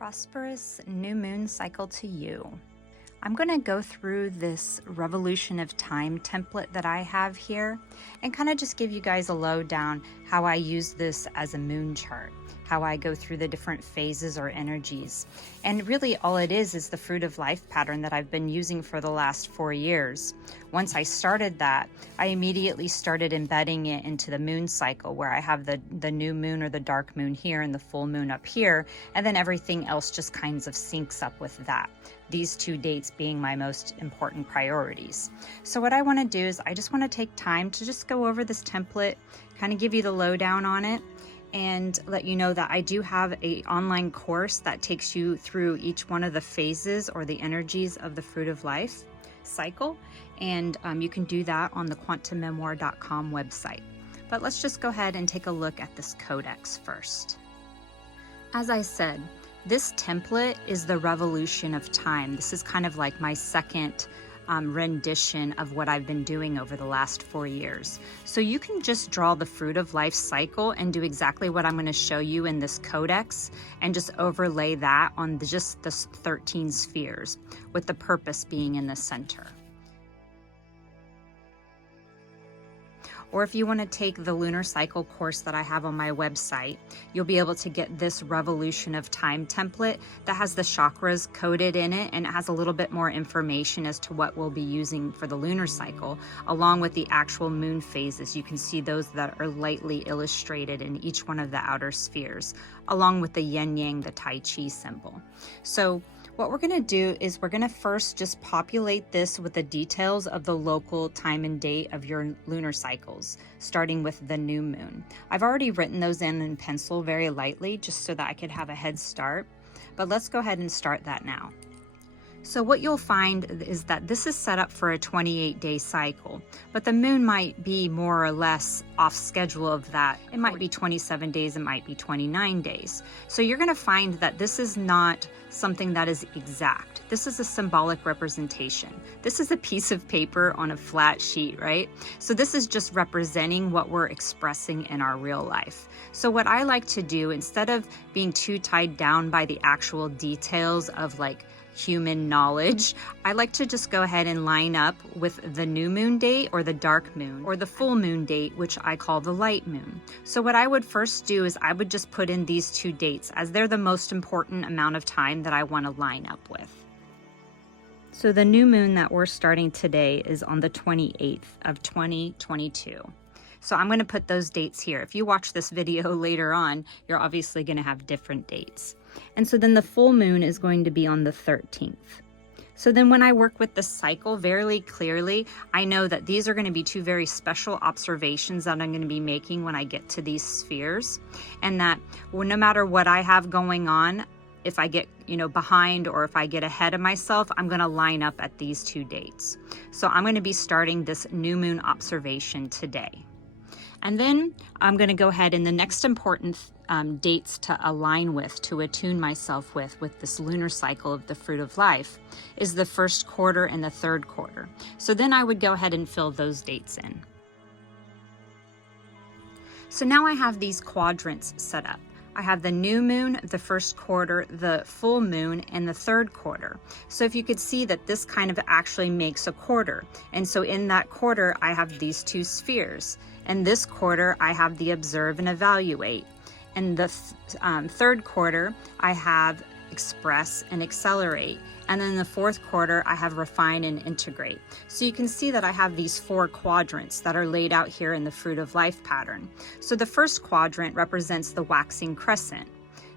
Prosperous new moon cycle to you. I'm going to go through this revolution of time template that I have here and kind of just give you guys a lowdown how I use this as a moon chart, how I go through the different phases or energies. And really all it is the fruit of life pattern that I've been using for the last 4 years. Once I started that, I immediately started embedding it into the moon cycle where I have the new moon or the dark moon here and the full moon up here, and then everything else just kinds of syncs up with that. These 2 dates being my most important priorities. So what I want to do is I just want to take time to just go over this template, kind of give you the lowdown on it, and let you know that I do have an online course that takes you through each one of the phases or the energies of the fruit of life cycle, and you can do that on the quantummemoir.com website. But let's just go ahead and take a look at this codex first. As I said, this template is the revolution of time. This is kind of like my second rendition of what I've been doing over the last 4 years. So you can just draw the fruit of life cycle and do exactly what I'm going to show you in this codex and just overlay that on just the 13 spheres, with the purpose being in the center. Or if you want to take the lunar cycle course that I have on my website, you'll be able to get this revolution of time template that has the chakras coded in it, and it has a little bit more information as to what we'll be using for the lunar cycle, along with the actual moon phases. You can see those that are lightly illustrated in each one of the outer spheres, along with the yin yang, the Tai Chi symbol. So what we're going to do is we're going to first just populate this with the details of the local time and date of your lunar cycles, starting with the new moon. I've already written those in pencil very lightly just so that I could have a head start, but let's go ahead and start that now. So what you'll find is that this is set up for a 28-day cycle, but the moon might be more or less off schedule of that. It might be 27 days, it might be 29 days. So you're going to find that this is not something that is exact. This is a symbolic representation. This is a piece of paper on a flat sheet, right? So this is just representing what we're expressing in our real life. So what I like to do, instead of being too tied down by the actual details of like human knowledge, I like to just go ahead and line up with the new moon date or the dark moon or the full moon date, which I call the light moon. So what I would first do is I would just put in these 2 dates as they're the most important amount of time that I want to line up with. So the new moon that we're starting today is on the 28th of 2022. So I'm going to put those dates here. If you watch this video later on, you're obviously going to have different dates. And so then the full moon is going to be on the 13th. So then when I work with the cycle very clearly, I know that these are going to be 2 very special observations that I'm going to be making when I get to these spheres. And that no matter what I have going on, if I get behind or if I get ahead of myself, I'm going to line up at these 2 dates. So I'm going to be starting this new moon observation today. And then I'm going to go ahead and the next important dates to align with, to attune myself with this lunar cycle of the fruit of life, is the 1st quarter and the 3rd quarter. So then I would go ahead and fill those dates in. So now I have these quadrants set up. I have the new moon, the 1st quarter, the full moon, and the 3rd quarter. So if you could see that this kind of actually makes a quarter. And so in that quarter, I have these 2 spheres. And this quarter, I have the observe and evaluate. And the 3rd quarter, I have express and accelerate. And then the 4th quarter, I have refine and integrate. So you can see that I have these 4 quadrants that are laid out here in the fruit of life pattern. So the 1st quadrant represents the waxing crescent.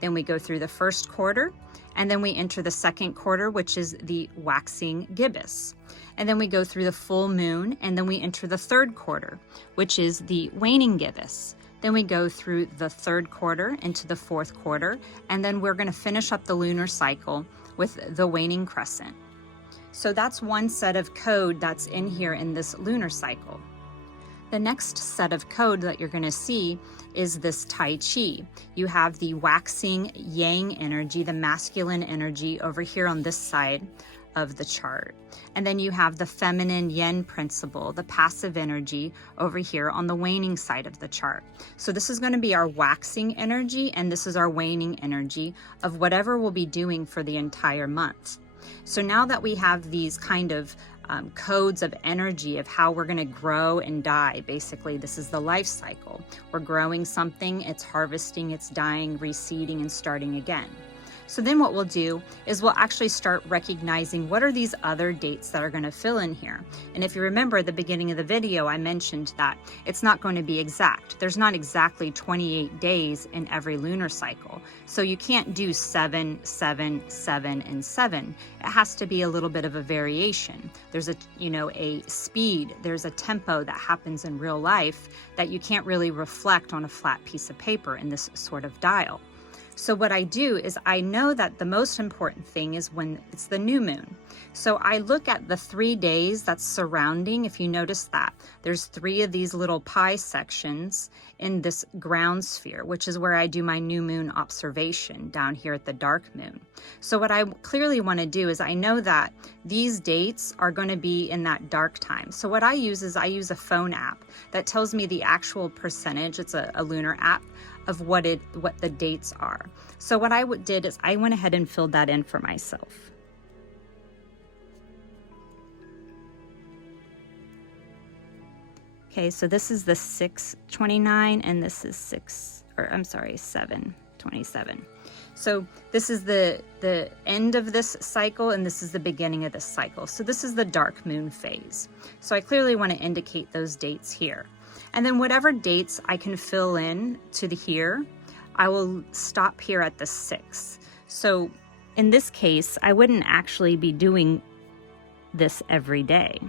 Then we go through the 1st quarter, and then we enter the 2nd quarter, which is the waxing gibbous. And then we go through the full moon, and then we enter the 3rd quarter, which is the waning gibbous. Then we go through the 3rd quarter into the 4th quarter, and then we're going to finish up the lunar cycle with the waning crescent. So that's one set of code that's in here in this lunar cycle. The next set of code that you're going to see is this Tai Chi. You have the waxing yang energy, the masculine energy over here on this side of the chart. And then you have the feminine yin principle, the passive energy over here on the waning side of the chart. So this is going to be our waxing energy, and this is our waning energy of whatever we'll be doing for the entire month. So now that we have these kind of codes of energy of how we're going to grow and die, basically this is the life cycle. We're growing something, it's harvesting, it's dying, reseeding, and starting again. So then what we'll do is we'll actually start recognizing what are these other dates that are going to fill in here. And if you remember at the beginning of the video, I mentioned that it's not going to be exact. There's not exactly 28 days in every lunar cycle. So you can't do 7, 7, 7, and 7. It has to be a little bit of a variation. There's a speed, there's a tempo that happens in real life that you can't really reflect on a flat piece of paper in this sort of dial. So what I do is I know that the most important thing is when it's the new moon. So I look at the 3 days that's surrounding, if you notice that, there's 3 of these little pie sections in this ground sphere, which is where I do my new moon observation down here at the dark moon. So what I clearly want to do is I know that these dates are going to be in that dark time. So what I use is I use a phone app that tells me the actual percentage. It's a lunar app of what the dates are. So what I did is I went ahead and filled that in for myself. Okay, so this is the 6/29 and this is 7/27. So this is the end of this cycle and this is the beginning of this cycle. So this is the dark moon phase. So I clearly want to indicate those dates here. And then whatever dates I can fill in to the here, I will stop here at the 6. So in this case, I wouldn't actually be doing this every day.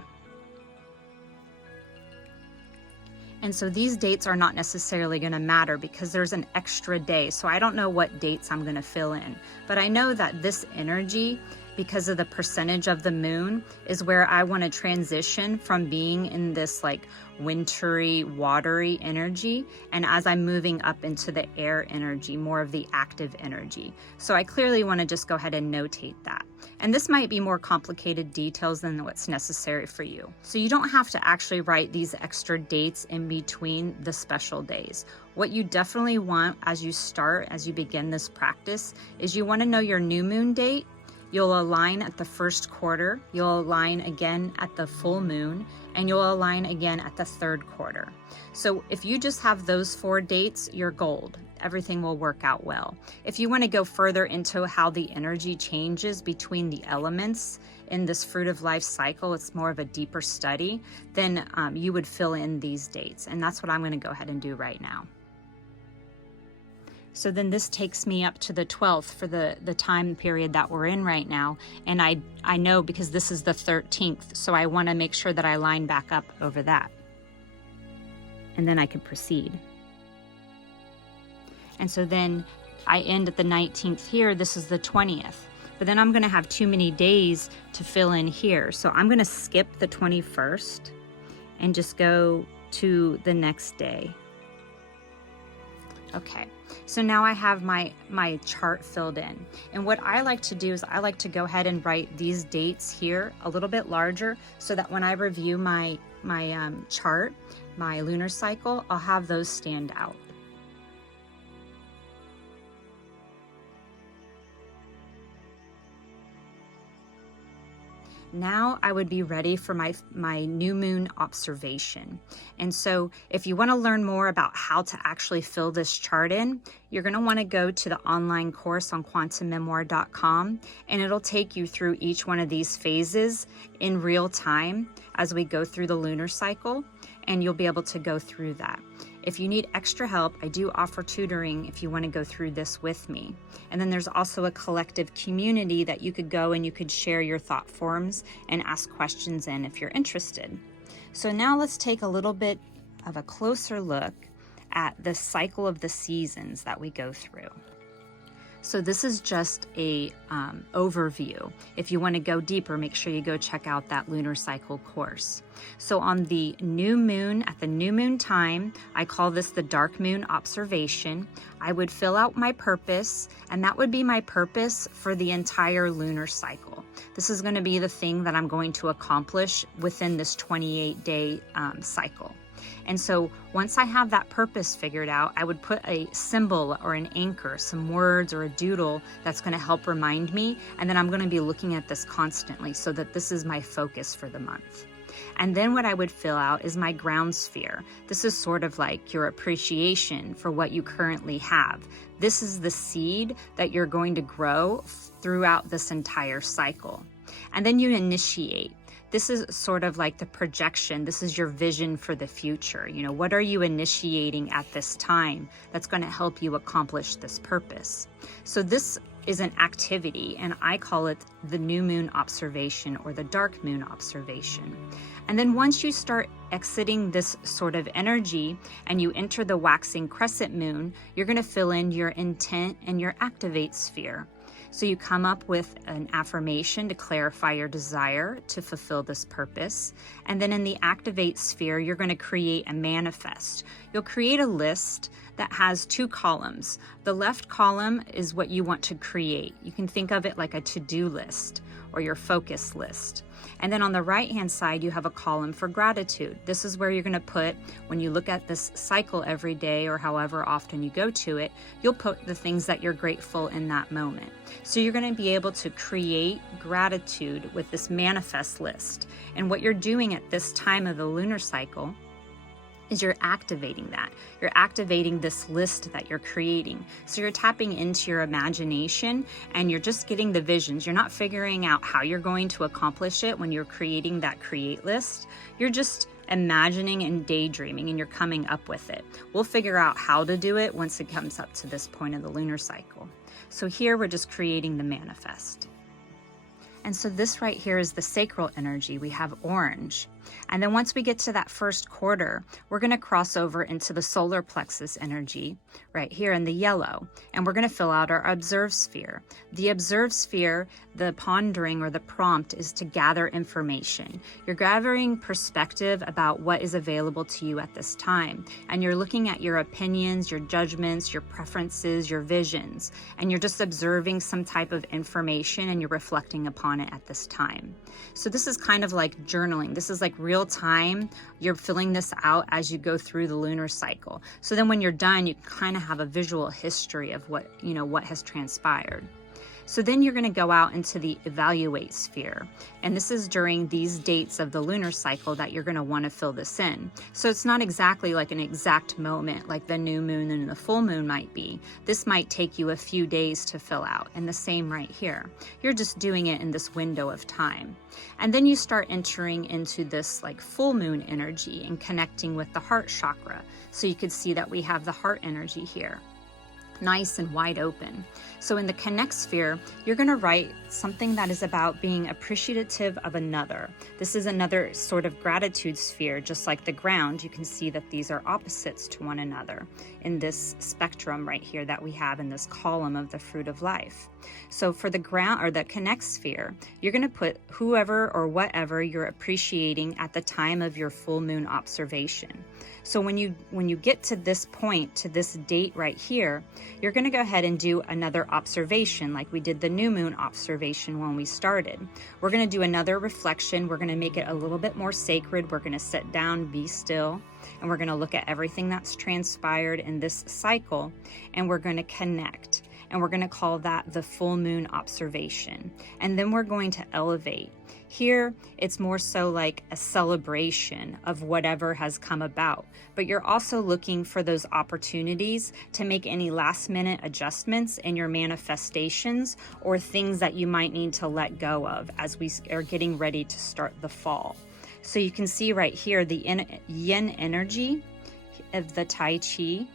And so these dates are not necessarily going to matter because there's an extra day. So I don't know what dates I'm going to fill in, but I know that this energy, because of the percentage of the moon, is where I want to transition from being in this like wintry, watery energy. And as I'm moving up into the air energy, more of the active energy. So I clearly want to just go ahead and notate that. And this might be more complicated details than what's necessary for you. So you don't have to actually write these extra dates in between the special days. What you definitely want as you begin this practice is you want to know your new moon date. You'll align at the first quarter, you'll align again at the full moon, and you'll align again at the third quarter. So if you just have those 4 dates, you're gold. Everything will work out well. If you want to go further into how the energy changes between the elements in this fruit of life cycle, it's more of a deeper study, then you would fill in these dates. And that's what I'm going to go ahead and do right now. So then this takes me up to the 12th for the time period that we're in right now. And I know because this is the 13th, so I want to make sure that I line back up over that. And then I can proceed. And so then I end at the 19th here. This is the 20th. But then I'm going to have too many days to fill in here. So I'm going to skip the 21st and just go to the next day. Okay, so now I have my chart filled in. And what I like to do is I like to go ahead and write these dates here a little bit larger so that when I review my chart, my lunar cycle, I'll have those stand out. Now I would be ready for my new moon observation. And so if you want to learn more about how to actually fill this chart in, you're going to want to go to the online course on quantummemoir.com, and it'll take you through each one of these phases in real time as we go through the lunar cycle, and you'll be able to go through that. If you need extra help, I do offer tutoring if you want to go through this with me. And then there's also a collective community that you could go and you could share your thought forms and ask questions in if you're interested. So now let's take a little bit of a closer look at the cycle of the seasons that we go through. So this is just a overview. If you want to go deeper, make sure you go check out that lunar cycle course. So on the new moon, at the new moon time, I call this the dark moon observation. I would fill out my purpose, and that would be my purpose for the entire lunar cycle. This is going to be the thing that I'm going to accomplish within this 28-day cycle. And so once I have that purpose figured out, I would put a symbol or an anchor, some words or a doodle that's going to help remind me. And then I'm going to be looking at this constantly so that this is my focus for the month. And then what I would fill out is my ground sphere. This is sort of like your appreciation for what you currently have. This is the seed that you're going to grow throughout this entire cycle. And then you initiate. This is sort of like the projection. This is your vision for the future. You know, what are you initiating at this time that's going to help you accomplish this purpose? So this is an activity, and I call it the new moon observation or the dark moon observation. And then once you start exiting this sort of energy and you enter the waxing crescent moon, you're going to fill in your intent and your activate sphere. So you come up with an affirmation to clarify your desire to fulfill this purpose. And then in the activate sphere, you're going to create a manifest. You'll create a list that has 2 columns. The left column is what you want to create. You can think of it like a to-do list or your focus list. And then on the right-hand side, you have a column for gratitude. This is where you're going to put, when you look at this cycle every day or however often you go to it, you'll put the things that you're grateful in that moment. So you're going to be able to create gratitude with this manifest list. And what you're doing at this time of the lunar cycle is you're activating that. You're activating this list that you're creating. So you're tapping into your imagination and you're just getting the visions. You're not figuring out how you're going to accomplish it when you're creating that create list. You're just imagining and daydreaming and you're coming up with it. We'll figure out how to do it once it comes up to this point of the lunar cycle. So here we're just creating the manifest. And so this right here is the sacral energy. We have orange. And then once we get to that first quarter, we're going to cross over into the solar plexus energy right here in the yellow. And we're going to fill out our observe sphere. The observe sphere, the pondering or the prompt is to gather information. You're gathering perspective about what is available to you at this time. And you're looking at your opinions, your judgments, your preferences, your visions. And you're just observing some type of information and you're reflecting upon it at this time. So this is kind of like journaling. This is like real time. You're filling this out as you go through the lunar cycle. So then when you're done, you kind of have a visual history of what has transpired. So then you're going to go out into the evaluate sphere. And this is during these dates of the lunar cycle that you're going to want to fill this in. So it's not exactly like an exact moment like the new moon and the full moon might be. This might take you a few days to fill out, and the same right here. You're just doing it in this window of time. And then you start entering into this like full moon energy and connecting with the heart chakra. So you could see that we have the heart energy here, nice and wide open. So in the connect sphere, you're going to write something that is about being appreciative of another. This is another sort of gratitude sphere, just like the ground. You can see that these are opposites to one another in this spectrum right here that we have in this column of the fruit of life. So for the ground or the connect sphere, you're going to put whoever or whatever you're appreciating at the time of your full moon observation. So when you get to this point, to this date right here, you're going to go ahead and do another observation like we did the new moon observation when we started. We're going to do another reflection. We're going to make it a little bit more sacred. We're going to sit down, be still, and we're going to look at everything that's transpired in this cycle, and we're going to connect. And we're going to call that the full moon observation. And then we're going to elevate. Here, it's more so like a celebration of whatever has come about, but you're also looking for those opportunities to make any last minute adjustments in your manifestations or things that you might need to let go of as we are getting ready to start the fall. So you can see right here, the yin energy of the Tai Chi.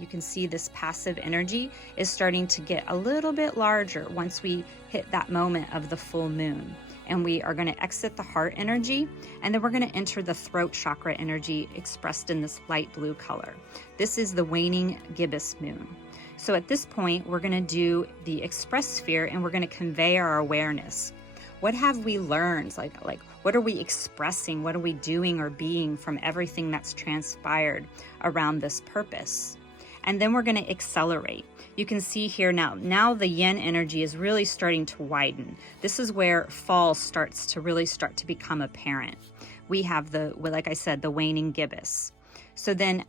You can see this passive energy is starting to get a little bit larger once we hit that moment of the full moon. And we are going to exit the heart energy, and then we're going to enter the throat chakra energy expressed in this light blue color. This is the waning gibbous moon. So at this point, we're going to do the express sphere, and we're going to convey our awareness. What have we learned? Like what are we expressing? What are we doing or being from everything that's transpired around this purpose? And then we're going to accelerate. you can see here now the yin energy is really starting to widen. This is where fall starts to become apparent. We have like I said, the waning gibbous. So then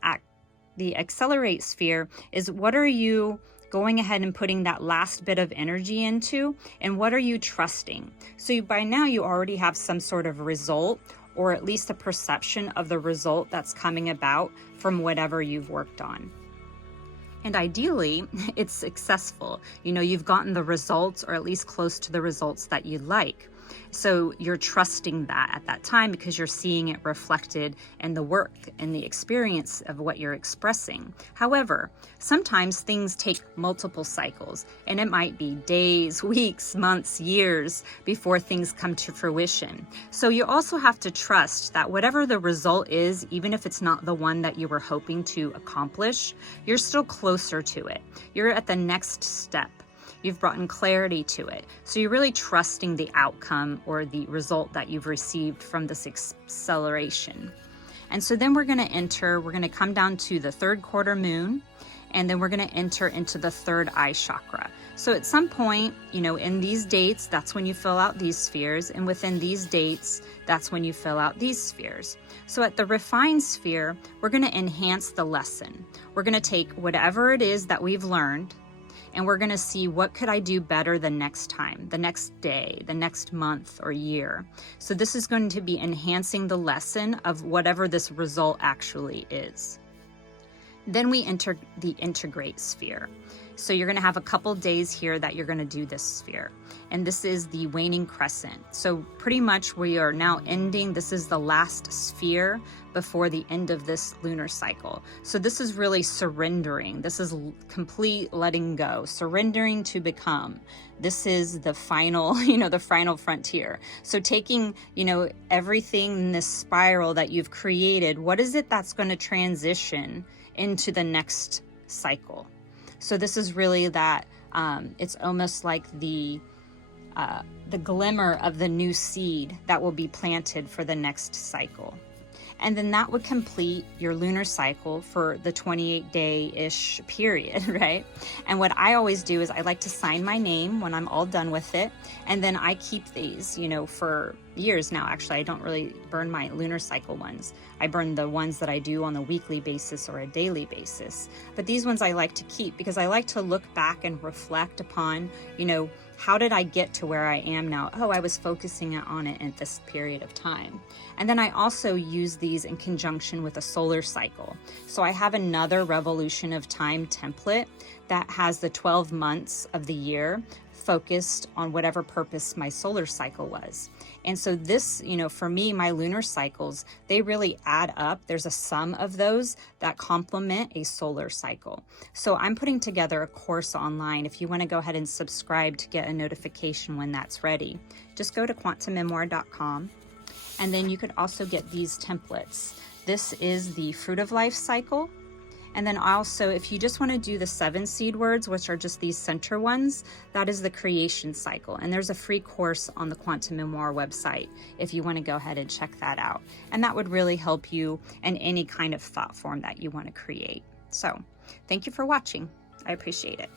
the accelerate sphere is, what are you going ahead and putting that last bit of energy into, and what are you trusting? So by now you already have some sort of result, or at least a perception of the result that's coming about from whatever you've worked on. And ideally, it's successful. You know, you've gotten the results, or at least close to the results that you like. So you're trusting that at that time because you're seeing it reflected in the work and the experience of what you're expressing. However, sometimes things take multiple cycles, and it might be days, weeks, months, years before things come to fruition. So you also have to trust that whatever the result is, even if it's not the one that you were hoping to accomplish, you're still closer to it. You're at the next step. You've brought in clarity to it. So you're really trusting the outcome or the result that you've received from this acceleration. And so then we're going to come down to the third quarter moon, and then we're going to enter into the third eye chakra. So at some point, you know, in these dates, that's when you fill out these spheres. And within these dates, that's when you fill out these spheres. So at the refined sphere, we're going to enhance the lesson. We're going to take whatever it is that we've learned, and we're going to see what could I do better the next time, the next day, the next month or year. So this is going to be enhancing the lesson of whatever this result actually is. Then we enter the integrate sphere. So you're going to have a couple days here that you're going to do this sphere. And this is the waning crescent. So pretty much we are now ending. This is the last sphere before the end of this lunar cycle. So this is really surrendering. This is complete letting go, surrendering to become. This is the final, the final frontier. So taking, everything in this spiral that you've created, what is it that's going to transition into the next cycle? So this is really that, it's almost like the glimmer of the new seed that will be planted for the next cycle. And then that would complete your lunar cycle for the 28-day-ish period, right? And what I always do is I like to sign my name when I'm all done with it. And then I keep these, for years now. Actually, I don't really burn my lunar cycle ones. I burn the ones that I do on a weekly basis or a daily basis. But these ones I like to keep because I like to look back and reflect upon, how did I get to where I am now? Oh, I was focusing on it at this period of time. And then I also use these in conjunction with a solar cycle. So I have another revolution of time template that has the 12 months of the year focused on whatever purpose my solar cycle was. And so this, for me, my lunar cycles, they really add up. There's a sum of those that complement a solar cycle. So I'm putting together a course online. If you want to go ahead and subscribe to get a notification when that's ready, just go to quantummemoir.com. And then you could also get these templates. This is the Fruit of Life cycle. And then also, if you just want to do the 7 seed words, which are just these center ones, that is the creation cycle. And there's a free course on the Quantum Memoir website if you want to go ahead and check that out. And that would really help you in any kind of thought form that you want to create. So thank you for watching. I appreciate it.